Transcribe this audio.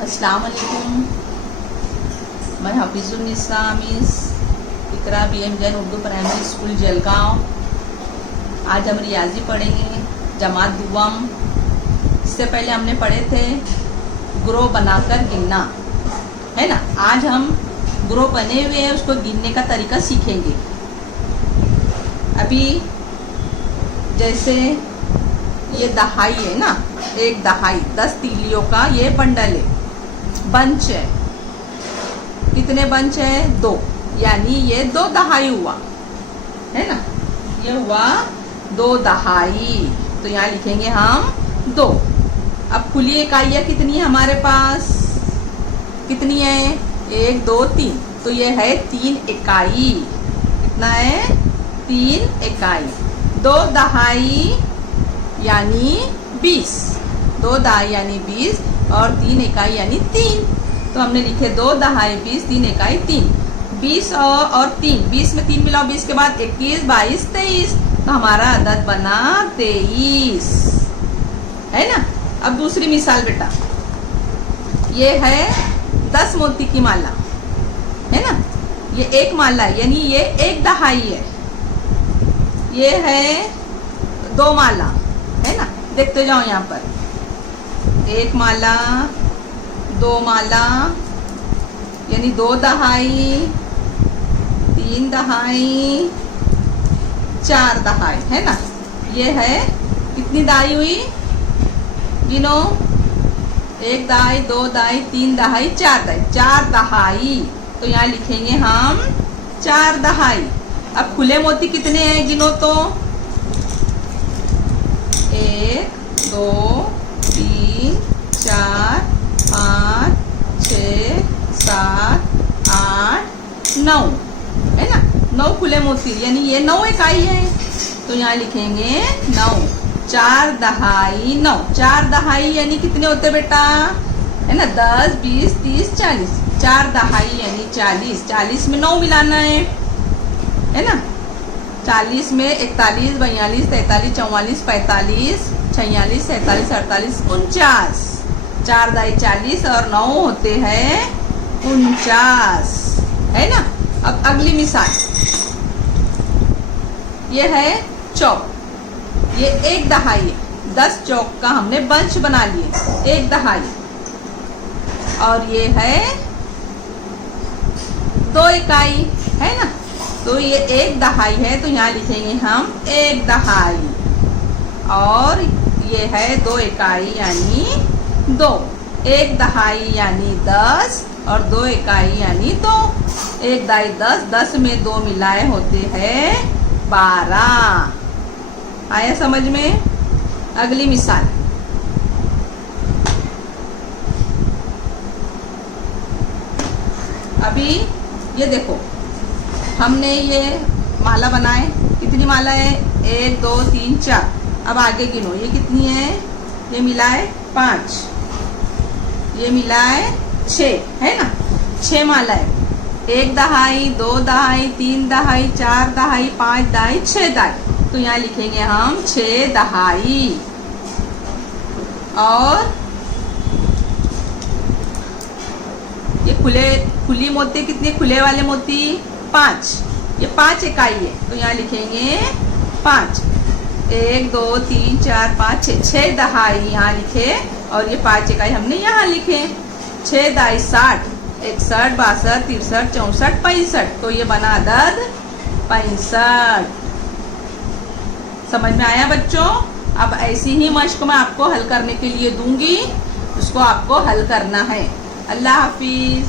अस्सलाम वालेकुम। मैं हफीजुन्निसा मिस इकरा BM Jain Urdu primary school Jalgaon. आज हम रियाजी पढ़ेंगे जमात दुआम। इससे पहले हमने पढ़े थे ग्रो बनाकर गिनना, है ना। आज हम ग्रो बने हुए हैं, उसको गिनने का तरीका सीखेंगे। अभी जैसे ये दहाई है ना, एक दहाई 10 तीलियों का ये बंडल है, बंच है। कितने बंच है? 2, यानी ये 2 दहाई हुआ, है ना। ये हुआ 2 दहाई, तो यहाँ लिखेंगे हम 2। अब खुली इकाइयाँ कितनी है हमारे पास? कितनी है? 1 2 3, तो ये है 3 इकाई। कितना है? 3 इकाई। 2 दहाई यानी 20, 2 दहाई यानी 20 और 3 इकाई यानी 3। तो हमने लिखे 2 दहाई 20, 3 इकाई 3। 20 और 3, 20 में 3 मिलाओ, 20 के बाद 21 22 23, तो हमारा अदद बना 23, है ना। अब दूसरी मिसाल बेटा, ये है 10 मोती की माला, है ना। ये एक माला है, यानी ये 1 दहाई है। ये है 2 माला, है ना। देखते जाओ यहाँ पर, 1 माला 2 माला यानी 2 दहाई 3 दहाई 4 दहाई, है ना। ये है कितनी दहाई हुई? गिनो, 1 दहाई 2 दहाई 3 दहाई 4 दहाई, 4 दहाई। तो यहाँ लिखेंगे हम 4 दहाई। अब खुले मोती कितने हैं? गिनो तो, 1 2 3 4 5 6 7 8 9, है ना। 9 खुले मोती, यानी ये 9 इकाई है, तो यहाँ लिखेंगे 9। 4 दहाई 9, 4 दहाई यानी कितने होते बेटा? है ना, 10 20 30 40। 4 दहाई यानी 40, 40 में 9 मिलाना है ना। 40 में 41 42 43 44 45 46 47 48 49। 4 दहाई 40 और 9 होते हैं 49, है ना। अब अगली मिसाल, ये है चौक। ये 1 दहाई है, 10 चौक का हमने बंच बना लिए, 1 दहाई। और ये है 2 इकाई, है ना। तो ये 1 दहाई है, तो यहाँ लिखेंगे हम 1 दहाई। और ये है 2 इकाई यानी 2। 1 दहाई यानी 10 और 2 इकाई यानी 2। 1 दहाई 10, 10 में 2 मिलाए होते हैं 12। आया समझ में? अगली मिसाल, अभी ये देखो, हमने ये माला बनाए। कितनी माला है? 1 2 3 4। अब आगे गिनो, ये कितनी है? ये मिलाए 5, ये मिलाए 6, है ना। 6 माला है। 1 दहाई 2 दहाई 3 दहाई 4 दहाई 5 दहाई 6 दहाई, तो यहाँ लिखेंगे हम 6 दहाई। और ये खुली मोती कितने? खुले वाले मोती 5, ये 5 इकाई है, तो यहाँ लिखेंगे 5। 1 2 3 4 5 6, 6 दहाई यहाँ लिखे और ये 5 इकाई हमने यहाँ लिखे। 6 दहाई 60, 61 62 63 64 65, तो ये बना अदद 65। समझ में आया बच्चों? अब ऐसी ही मश्क मैं आपको हल करने के लिए दूंगी, उसको आपको हल करना है। अल्लाह हाफिज।